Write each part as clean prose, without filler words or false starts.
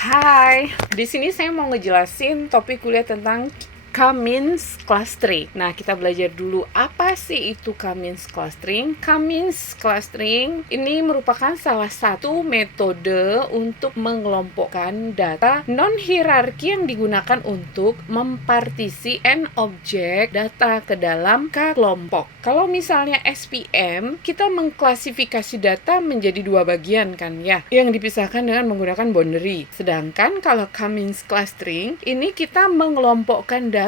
Hai, di sini saya mau ngejelasin topik kuliah tentang K-means clustering. Nah, kita belajar dulu apa sih itu K-means clustering. K-means clustering ini merupakan salah satu metode untuk mengelompokkan data non-hierarki yang digunakan untuk mempartisi n objek data ke dalam K kelompok. Kalau misalnya SPM, kita mengklasifikasi data menjadi dua bagian kan ya, yang dipisahkan dengan menggunakan boundary. Sedangkan kalau K-means clustering, ini kita mengelompokkan data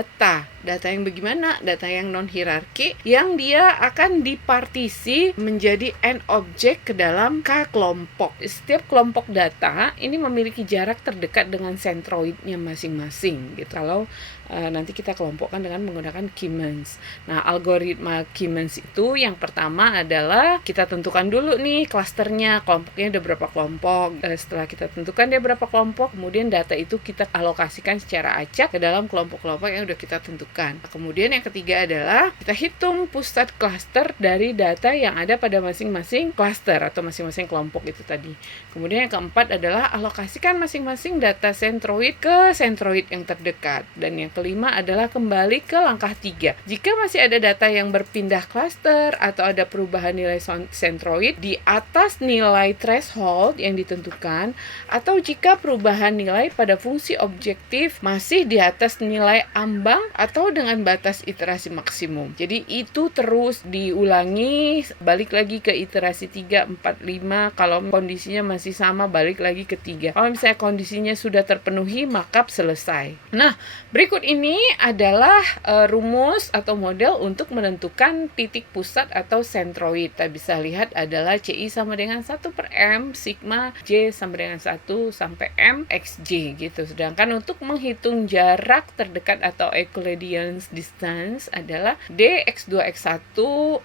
yang bagaimana? Data yang non-hierarki yang dia akan dipartisi menjadi n objek ke dalam K kelompok. Setiap kelompok data ini memiliki jarak terdekat dengan sentroidnya masing-masing gitu. Kalau nanti kita kelompokkan dengan menggunakan K-means. Nah, algoritma K-means itu yang pertama adalah kita tentukan dulu nih klasternya, kelompoknya ada berapa kelompok. Setelah kita tentukan dia berapa kelompok, kemudian data itu kita alokasikan secara acak ke dalam kelompok-kelompok yang udah kita tentukan. Kemudian yang ketiga adalah kita hitung pusat klaster dari data yang ada pada masing-masing klaster atau masing-masing kelompok itu tadi. Kemudian yang keempat adalah alokasikan masing-masing data sentroid ke sentroid yang terdekat. Dan yang kelima adalah kembali ke langkah 3. Jika masih ada data yang berpindah klaster atau ada perubahan nilai sentroid di atas nilai threshold yang ditentukan, atau jika perubahan nilai pada fungsi objektif masih di atas nilai ambang atau dengan batas iterasi maksimum. Jadi itu terus diulangi, balik lagi ke iterasi 3, 4, 5. Kalau kondisinya masih sama, balik lagi ke 3. Kalau misalnya kondisinya sudah terpenuhi, maka selesai. Nah, berikut ini adalah rumus atau model untuk menentukan titik pusat atau sentroid. Kita bisa lihat adalah CI sama dengan 1 per M, sigma J sama dengan 1 sampai M XJ gitu. Sedangkan untuk menghitung jarak terdekat atau Euclidean distance adalah D X2 X1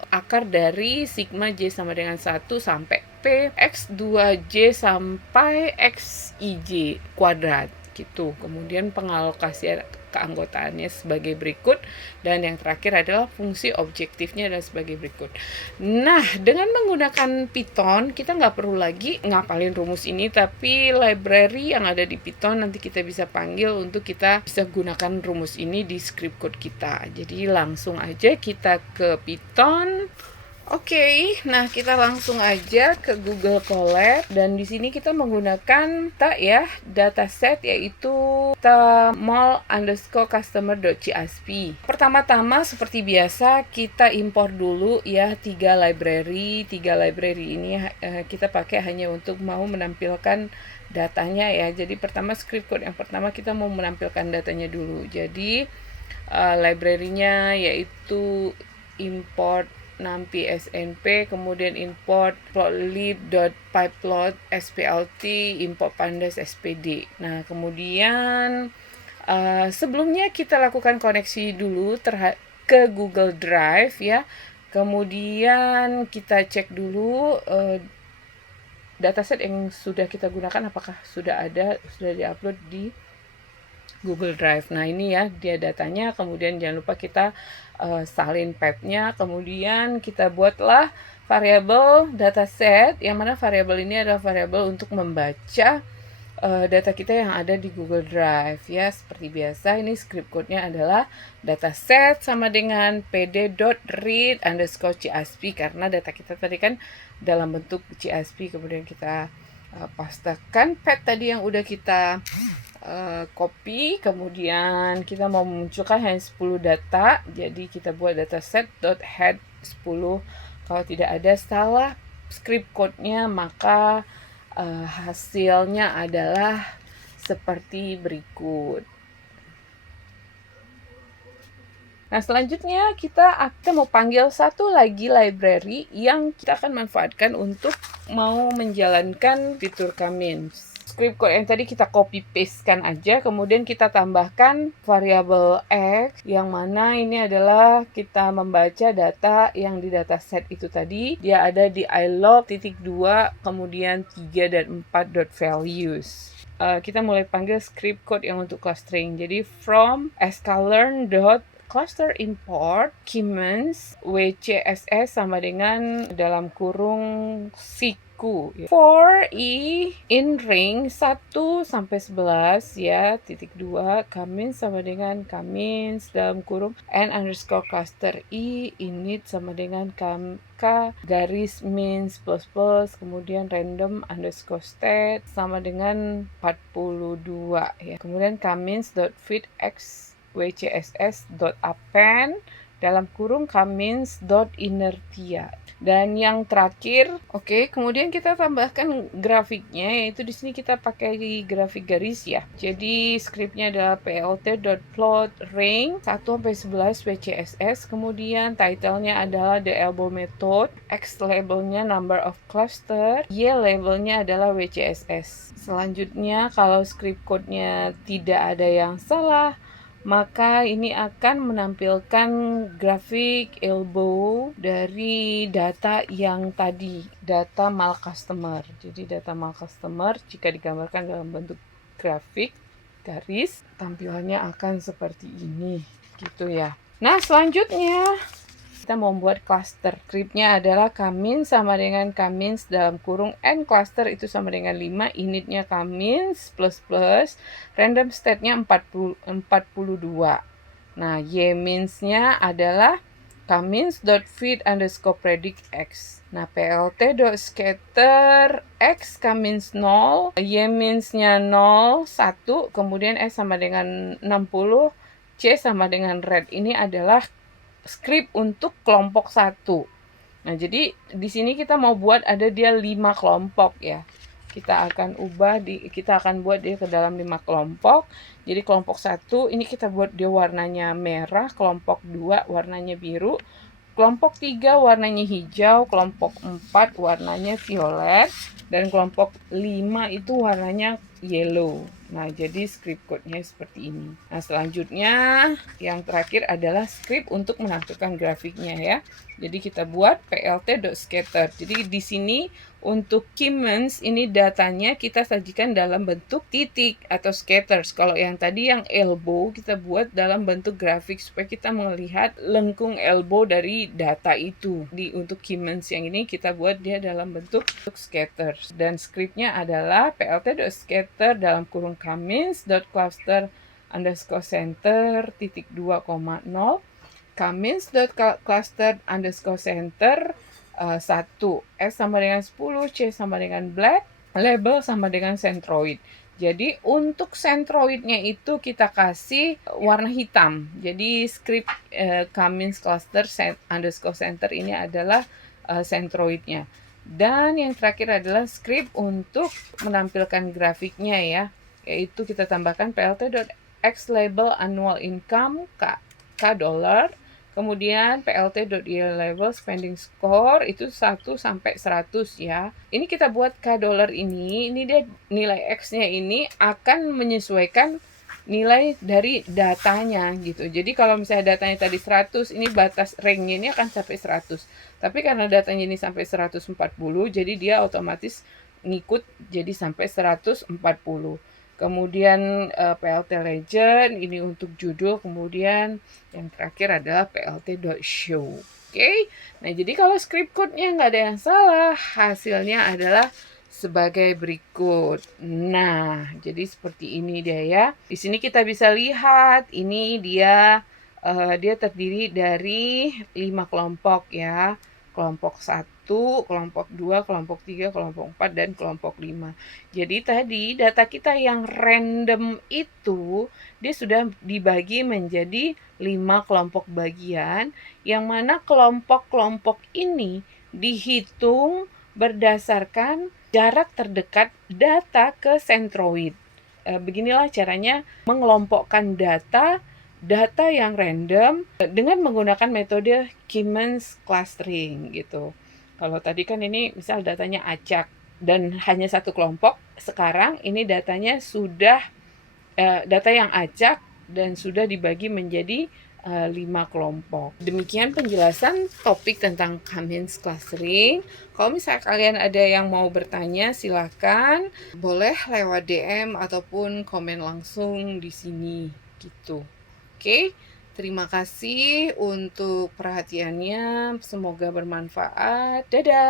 akar dari sigma J sama dengan 1 sampai P X2J sampai XIJ kuadrat gitu. Kemudian pengalokasian keanggotaannya sebagai berikut, dan yang terakhir adalah fungsi objektifnya dan sebagai berikut. Nah, dengan menggunakan Python kita nggak perlu lagi ngapalin rumus ini, tapi library yang ada di Python nanti kita bisa panggil untuk kita bisa gunakan rumus ini di script code kita. Jadi langsung aja kita ke Python. Oke, nah kita langsung aja ke Google Colab, dan di sini kita menggunakan dataset yaitu mall_customer.csv. Pertama-tama seperti biasa kita import dulu ya 3 library. 3 library ini kita pakai hanya untuk mau menampilkan datanya ya. Jadi pertama script code yang pertama kita mau menampilkan datanya dulu. Jadi library-nya yaitu import NumPy SNP, kemudian import plotly.pyplot splt, import pandas spd. Nah, kemudian sebelumnya kita lakukan koneksi dulu ke Google Drive ya. Kemudian kita cek dulu dataset yang sudah kita gunakan apakah sudah diupload di Google Drive. Nah, ini ya dia datanya. Kemudian jangan lupa kita salin path-nya. Kemudian kita buatlah variabel dataset, yang mana variabel ini adalah variabel untuk membaca data kita yang ada di Google Drive ya. Seperti biasa, ini script code-nya adalah dataset sama dengan pd.read_csv, karena data kita tadi kan dalam bentuk CSV. Kemudian kita pastekan path tadi yang udah kita copy, kemudian kita mau memunculkan hanya 10 data, jadi kita buat dataset.head 10. Kalau tidak ada salah script code-nya, maka hasilnya adalah seperti berikut. Nah, selanjutnya kita mau panggil satu lagi library yang kita akan manfaatkan untuk mau menjalankan fitur K-means. Script code yang tadi kita copy paste-kan aja, kemudian kita tambahkan variabel X, yang mana ini adalah kita membaca data yang di dataset itu tadi. Dia ada di ilog.2, kemudian 3 dan 4.values. Kita mulai panggil script code yang untuk clustering. Jadi from sklearn.cluster import K-means WCSS sama dengan dalam kurung sig siku. For i in ring 1 sampai 11 ya, titik 2, Kamins sama dengan Kamins dalam kurung n underscore cluster i init sama dengan k garis means plus plus, kemudian random underscore state sama dengan 42 ya. Kemudian kamins.feed x wcss.append dalam kurung kamins.inertia. Dan yang terakhir, kemudian kita tambahkan grafiknya, yaitu di sini kita pakai grafik garis ya. Jadi scriptnya adalah plt.plot ring 1 sampai 11 wcss, kemudian titlenya adalah the elbow method, x labelnya number of cluster, y labelnya adalah wcss. Selanjutnya kalau script code-nya tidak ada yang salah, maka ini akan menampilkan grafik elbow dari data yang tadi, data mal customer. Jadi data mal customer jika digambarkan dalam bentuk grafik garis, tampilannya akan seperti ini gitu ya. Nah, selanjutnya kita mau membuat cluster. Scriptnya adalah kamins sama dengan kamins dalam kurung n cluster itu sama dengan 5, initnya kamins plus plus, random state-nya 42. Nah, y-means-nya adalah kamins.feed underscore predict x. Nah, plt.scatter x kamins 0, y-means-nya 0, 1, kemudian s sama dengan 60, c sama dengan red. Ini adalah script untuk kelompok 1. Nah, jadi di sini kita mau buat ada dia 5 kelompok ya. Kita akan buat dia ke dalam 5 kelompok. Jadi kelompok 1 ini kita buat dia warnanya merah, kelompok 2 warnanya biru, kelompok 3 warnanya hijau, kelompok 4 warnanya violet, dan kelompok 5 itu warnanya yellow. Nah, jadi script code-nya seperti ini. Nah, selanjutnya yang terakhir adalah script untuk menampilkan grafiknya ya. Jadi kita buat plt.scatter. Jadi di sini untuk Kamins ini datanya kita sajikan dalam bentuk titik atau scatters. Kalau yang tadi yang elbow kita buat dalam bentuk grafik supaya kita melihat lengkung elbow dari data itu. Untuk Kamins yang ini kita buat dia dalam bentuk scatters. Dan scriptnya adalah plt.scatter dalam kurung kamins.cluster underscore center titik 2,0, kamins.cluster underscore center 1, S sama dengan 10, C sama dengan black, label sama dengan centroid. Jadi untuk centroidnya itu kita kasih warna hitam. Jadi script Kamins cluster underscore center ini adalah centroidnya. Dan yang terakhir adalah script untuk menampilkan grafiknya ya, yaitu kita tambahkan plt.x label annual income k dollar, kemudian plt.year label spending score itu 1 sampai 100 ya. Ini kita buat k dollar ini dia nilai x-nya ini akan menyesuaikan nilai dari datanya gitu. Jadi kalau misalnya datanya tadi 100, ini batas range-nya ini akan sampai 100. Tapi karena datanya ini sampai 140, jadi dia otomatis ngikut jadi sampai 140. Kemudian plt legend ini untuk judul, kemudian yang terakhir adalah plt.show. Oke. Nah, jadi kalau script code-nya nggak ada yang salah, hasilnya adalah sebagai berikut. Nah, jadi seperti ini dia ya. Di sini kita bisa lihat ini dia terdiri dari 5 kelompok ya. Kelompok 1, kelompok 2, kelompok 3, kelompok 4, dan kelompok 5. Jadi tadi data kita yang random itu dia sudah dibagi menjadi 5 kelompok bagian, yang mana kelompok-kelompok ini dihitung berdasarkan jarak terdekat data ke centroid. Beginilah caranya mengelompokkan data yang random dengan menggunakan metode Kamins clustering gitu. Kalau tadi kan ini misal datanya acak dan hanya satu kelompok, sekarang ini datanya sudah data yang acak dan sudah dibagi menjadi 5 kelompok. Demikian penjelasan topik tentang Kamins clustering. Kalau misalnya kalian ada yang mau bertanya, silakan boleh lewat DM ataupun komen langsung di sini gitu. Oke, terima kasih untuk perhatiannya. Semoga bermanfaat. Dadah.